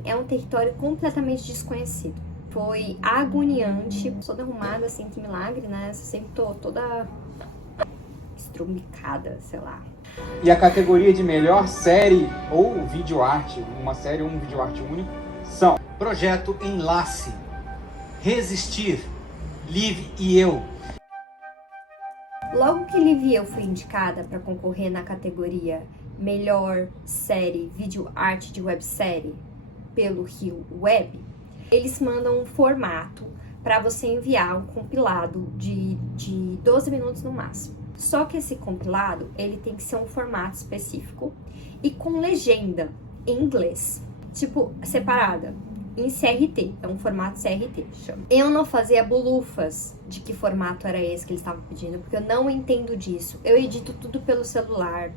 mim é um território completamente desconhecido. Foi agoniante, toda arrumada assim, que milagre, né? Eu sempre tô toda estrumbicada, sei lá. E a categoria de melhor série ou videoarte, uma série ou um videoarte único, são Projeto Enlace, Resistir, Liv e Eu. Logo que Liv e Eu fui indicada para concorrer na categoria melhor série, videoarte de websérie pelo Rio Web, eles mandam um formato para você enviar um compilado de 12 minutos no máximo. Só que esse compilado, ele tem que ser um formato específico e com legenda em inglês, tipo, separada, em CRT, é um formato CRT, chama. Eu não fazia bulufas de que formato era esse que eles estavam pedindo, porque eu não entendo disso. Eu edito tudo pelo celular.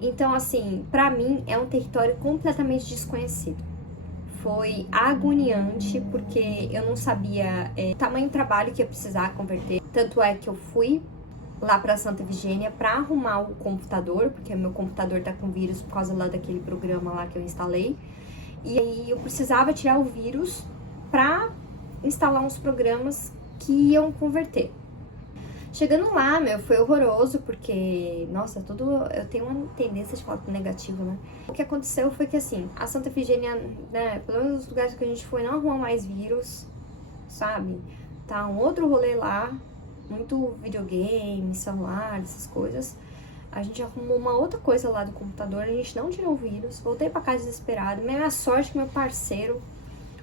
Então, assim, pra mim é um território completamente desconhecido. Foi agoniante, porque eu não sabia o tamanho do trabalho que ia precisar converter. Tanto é que eu fui lá pra Santa Efigênia pra arrumar o computador, porque meu computador tá com vírus por causa lá daquele programa lá que eu instalei. E aí eu precisava tirar o vírus pra instalar uns programas que iam converter. Chegando lá, foi horroroso, porque, nossa, eu tenho uma tendência de falar negativo, né? O que aconteceu foi que, assim, a Santa Efigênia, né, pelo menos nos lugares que a gente foi, não arruma mais vírus, sabe? Tá um outro rolê lá, muito videogame, celular, essas coisas. A gente arrumou uma outra coisa lá do computador, a gente não tirou o vírus, voltei pra casa desesperado. Minha sorte que meu parceiro,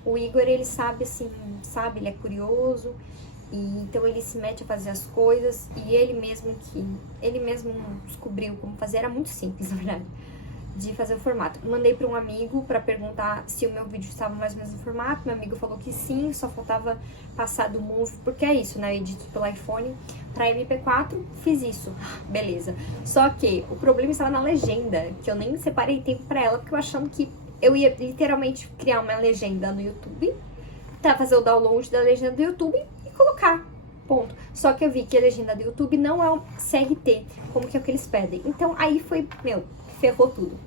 o Igor, ele sabe, assim, ele é curioso, e então ele se mete a fazer as coisas, e ele mesmo descobriu como fazer. Era muito simples, na verdade, de fazer o formato. Mandei para um amigo para perguntar se o meu vídeo estava mais ou menos no formato. Meu amigo falou que sim, só faltava passar do Move, porque é isso, né? Eu edito pelo iPhone para MP4, fiz isso, beleza. Só que o problema estava na legenda, que eu nem separei tempo para ela, porque eu achando que eu ia literalmente criar uma legenda no YouTube, pra fazer o download da legenda do YouTube e colocar. Ponto. Só que eu vi que a legenda do YouTube não é um CRT, como que é o que eles pedem. Então aí foi, ferrou tudo.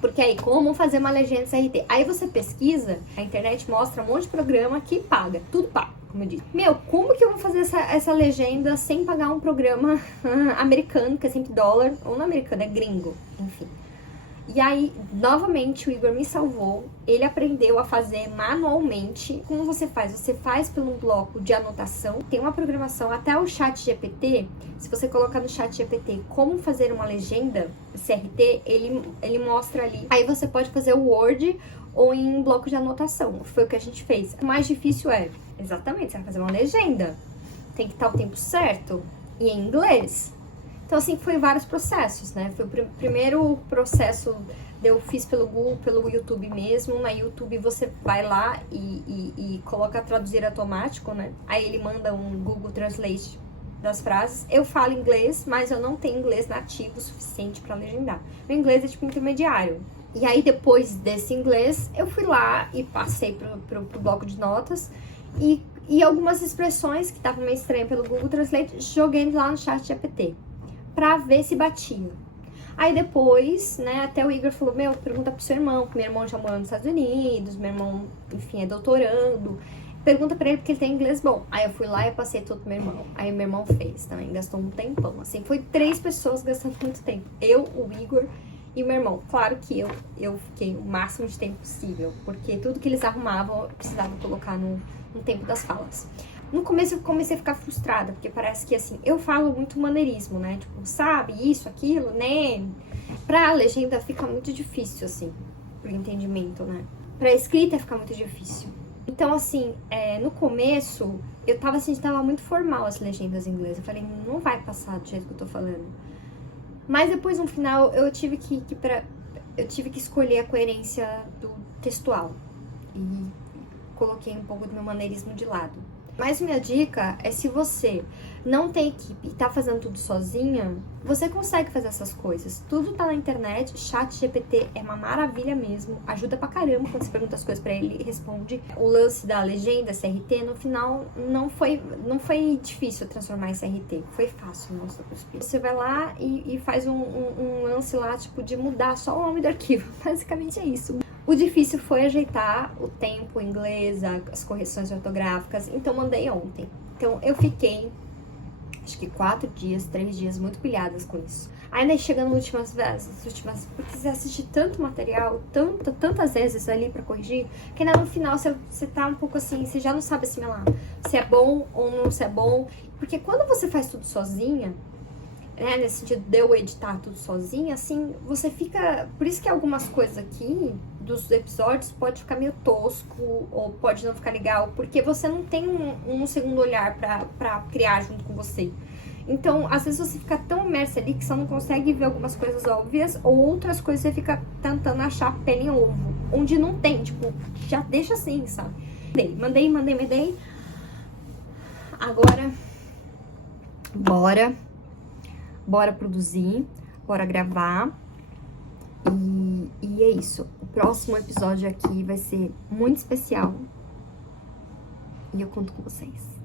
Porque aí, como fazer uma legenda CRT? Aí você pesquisa, a internet mostra um monte de programa que paga, tudo pago, como eu disse. Como que eu vou fazer essa legenda sem pagar um programa americano, que é sempre dólar, ou não americano, é gringo, enfim. E aí, novamente, o Igor me salvou. Ele aprendeu a fazer manualmente. Como você faz? Você faz pelo bloco de anotação. Tem uma programação, até o ChatGPT. Se você colocar no ChatGPT como fazer uma legenda CRT, ele mostra ali. Aí você pode fazer o Word ou em bloco de anotação. Foi o que a gente fez. O mais difícil exatamente, você vai fazer uma legenda. Tem que estar o tempo certo e em inglês. Então, assim, foi vários processos, né? Foi o primeiro processo eu fiz pelo Google, pelo YouTube mesmo. Na YouTube você vai lá e coloca traduzir automático, né? Aí ele manda um Google Translate das frases. Eu falo inglês, mas eu não tenho inglês nativo suficiente para legendar. Meu inglês é tipo intermediário. E aí, depois desse inglês, eu fui lá e passei pro bloco de notas. E algumas expressões que estavam meio estranhas pelo Google Translate, joguei lá no ChatGPT pra ver se batia. Aí depois, né, até o Igor falou, pergunta pro seu irmão, porque meu irmão já morou nos Estados Unidos, meu irmão, enfim, é doutorando, pergunta pra ele porque ele tem inglês bom. Aí eu fui lá e passei tudo pro meu irmão. Aí meu irmão fez também, gastou um tempão, assim, foi 3 pessoas gastando muito tempo. Eu, o Igor e o meu irmão. Claro que eu fiquei o máximo de tempo possível, porque tudo que eles arrumavam eu precisava colocar no tempo das falas. No começo eu comecei a ficar frustrada, porque parece que, assim, eu falo muito maneirismo, né? Tipo, sabe, isso, aquilo, né? Pra legenda fica muito difícil, assim, pro entendimento, né? Pra escrita fica muito difícil. Então, assim, no começo, eu tava assim, tava muito formal as legendas em inglês. Eu falei, não vai passar do jeito que eu tô falando. Mas depois, no final, eu tive que escolher a coerência do textual. E coloquei um pouco do meu maneirismo de lado. Mas minha dica é, se você não tem equipe e tá fazendo tudo sozinha, você consegue fazer essas coisas. Tudo tá na internet, ChatGPT é uma maravilha mesmo, ajuda pra caramba quando você pergunta as coisas pra ele, ele responde. O lance da legenda, CRT, no final não foi difícil transformar em CRT, foi fácil, nossa, você vai lá e faz um lance lá, tipo, de mudar só o nome do arquivo, basicamente é isso. O difícil foi ajeitar o tempo, o inglês, as correções ortográficas, então mandei ontem. Então eu fiquei, acho que 3 dias muito pilhadas com isso. Ainda chegando nas últimas vezes, porque você assiste tanto material, tantas vezes ali pra corrigir, que ainda no final você tá um pouco assim, você já não sabe assimilar se é bom ou não se é bom. Porque quando você faz tudo sozinha, né, nesse sentido de eu editar tudo sozinha, assim, você fica... Por isso que algumas coisas aqui dos episódios pode ficar meio tosco ou pode não ficar legal, porque você não tem um segundo olhar pra criar junto com você. Então, às vezes você fica tão imersa ali que você não consegue ver algumas coisas óbvias ou outras coisas você fica tentando achar pele em ovo, onde não tem, tipo, já deixa assim, sabe? Mandei. Agora, bora produzir, bora gravar. E é isso. O próximo episódio aqui vai ser muito especial. E eu conto com vocês.